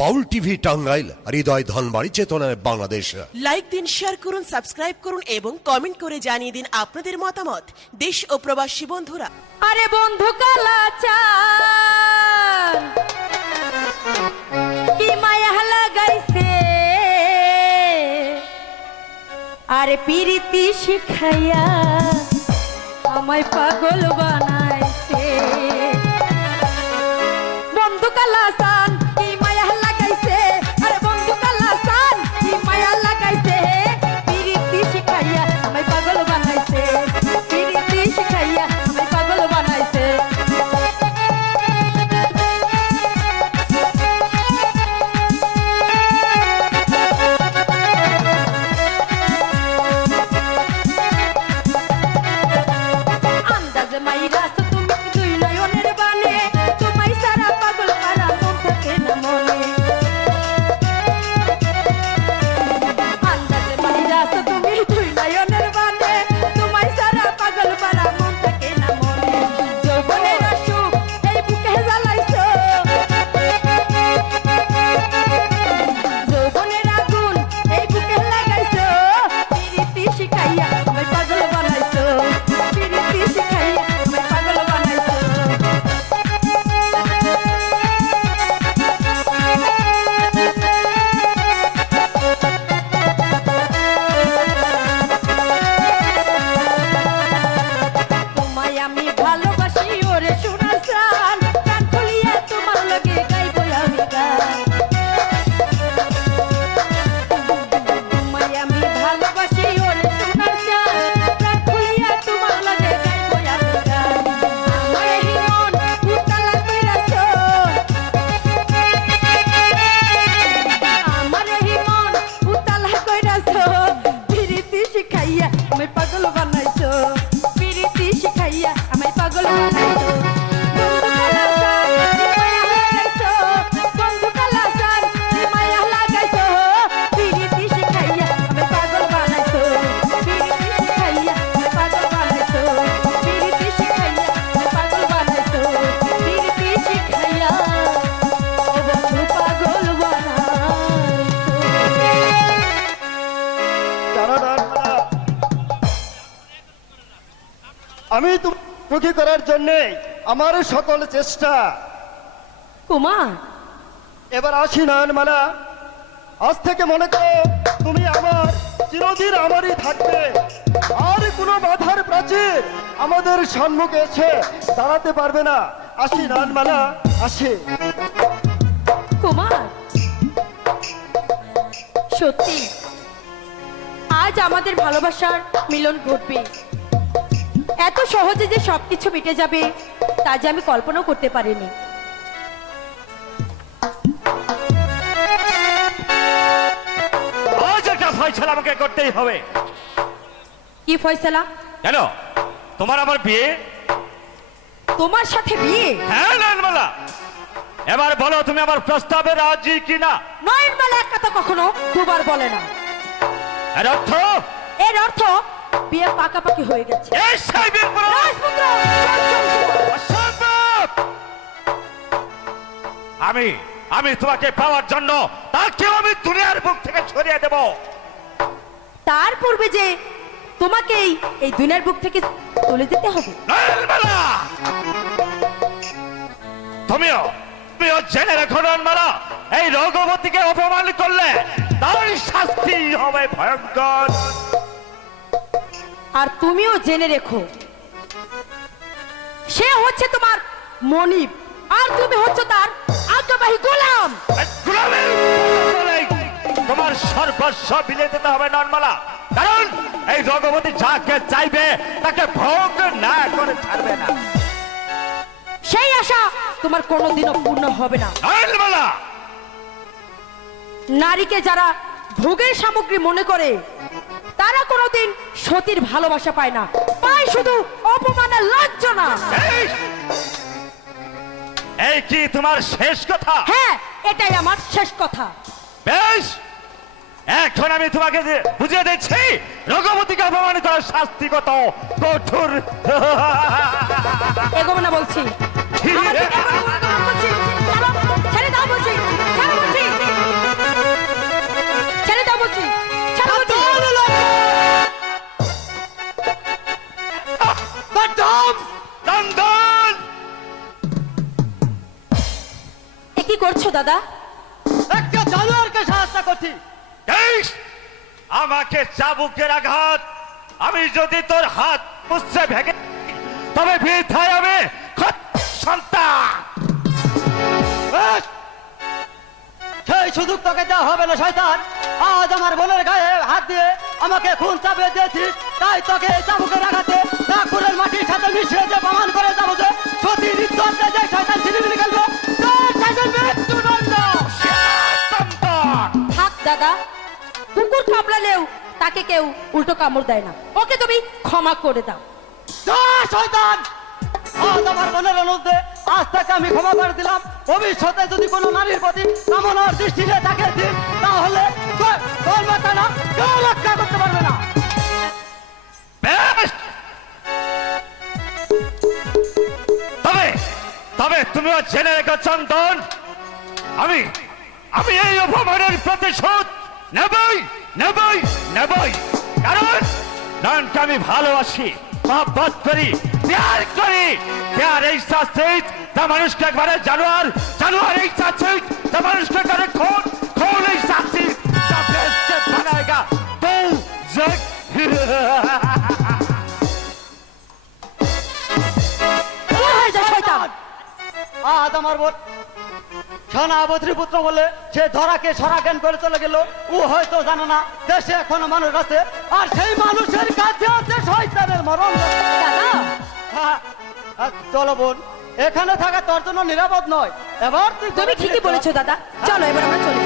বাউল TV Tangail হৃদয় ধনবাড়ি চেতনায় Bangladesh. Like দিন share করুন সাবস্ক্রাইব করুন এবং কমেন্ট করে জানিয়ে দিন আপনাদের মতামত। দেশ ও প্রবাসী বন্ধুরা। আরে বন্ধু কালাচান কি মায়া লাগাইছে? আরে পিরিতি শিখাইয়া আমায় পাগল বানাইছে। বন্ধু কালাচান Mira আমি তুমি সুখী করার জন্যে আমার সকল চেষ্টা। কুমার এবার আসি নয়নমালা আজ থেকে মনে করো তুমি আমার চিরদিন আমারই থাকবে। আর কোনো বাধার প্রাচীর আমাদের সম্মুখে এসে দাঁড়াতে পারবে না। আসি নয়নমালা আসি। কুমার সত্যি আজ আমাদের ভালোবাসার মিলন ঘটবে। এত সহজে যে সবকিছু মিটে যাবে তা যে আমি কল্পনাও করতে পারিনি। ফয়সালা আমাকে করতেই হবে। কি ফয়সালা? কেন? তোমার আমার বিয়ে? তোমার সাথে বিয়ে? হ্যাঁ নয়নমালা। এবার বলো তুমি আমার প্রস্তাবে রাজি কিনা? নয়নমালা এক কথা কখনো দুবার বলে না। এর অর্থ? এর অর্থ বিয়ে পাকাপাকি হয়ে গেছে। চল, চল, চল। আমি আমি তোমাকে পাওয়ার জন্য তাকেও আমি দুনিয়ার বুক থেকে ছড়িয়ে দেব। তার পূর্বে যে তোমাকেই এই দুনিয়ার বুক থেকে তুলে দিতে হবে। তুমিও তুমিও জেনে রেখো নয়নমালা এই রঘুবতীকে অপমান করলে তার শাস্তি হবে ভয়ঙ্কর। আর তুমিও জেনে রেখো। সে হচ্ছে তোমার মনিব আর তুমি হচ্ছে তার আজ্ঞাবাহী গোলাম। তোমার সর্বস্ব বিলে দিতে হবে নর্মালা কারণ এই রঘুবতী যাকে চাইবে তাকে ভোগ না করে ছাড়বে না। সেই আশা তোমার কোনোদিনও পূর্ণ হবে না। নর্মালা নারীকে যারা ভোগের সামগ্রী মনে করে তারা কোনোদিন সতীর ভালোবাসা পায় না। পায় শুধু অপমানের লাঞ্ছনা। এই! কি তোমার শেষ কথা? হ্যাঁ এটাই আমার শেষ কথা। বেশ! এখন আমি তোমাকে বুঝিয়ে দিচ্ছি রঘুবতীকে অপমান করার শাস্তি কত? কঠোর। এগোবো না বলছি। দাদা? একটা জানোয়ারকে সাহায্য করছি। আমাকে চাবুকের আঘাত। আমি যদি তোর হাত পুষছে ভেঙে তবে বৃথায় সন্তান। সেই সুযোগ তোকে দেওয়া হবে না শয়তান। আজ আমার বোনের গায়ে হাত দিয়ে আমাকে খুন চাপিয়ে দিয়েছিস। তাই তোকে এই চাবুকে রাখাতে নাগপুরের মাটির সাথে মিশিয়ে যে প্রমাণ করে যাব যে সতী যে শয়তান ছিনিমিনি খেলবে তার শাসন দাদা? কুকুর কামড়ালেও তাকে কেউ উল্টো কামড় দেয় না। ওকে তুমি ক্ষমা করে দাও। শয়তান! আজ আমার বোনের অনুরোধে আজ থেকে আমি ক্ষমা করে দিলাম। ভবিষ্যতে যদি কোনো নারীর প্রতি কামনার দৃষ্টিতে তাকে দিন তাহলে না কেউ রক্ষা করতে পারবে না। তবে তবে তুমিও জেনে রেখো চন্দন। আমি আমি এই অপমানের প্রতিশোধ নেবই নেবই নেবই। কারণ দানকে আমি ভালোবাসি মহব্বত করি প্যার করি। প্যার এই তা মানুষকে একবারে জানোয়ার জানোয়ার এই শাস্তি তা মানুষকে একবারে খুন খুন এই সেনাপতির পুত্র বলে সে ধরাকে সরা জ্ঞান করে চলে গেল ও হয়তো জানে না দেশে এখনও মানুষ আছে আর সেই মানুষের কাছে আছে শয়তানের মরণ। হ্যাঁ, আহ, চলো বোন এখানে থাকা তোর জন্য নিরাপদ নয় এবার তুই তুমি ঠিকই বলেছ দাদা। চলো এবার আমরা চলে।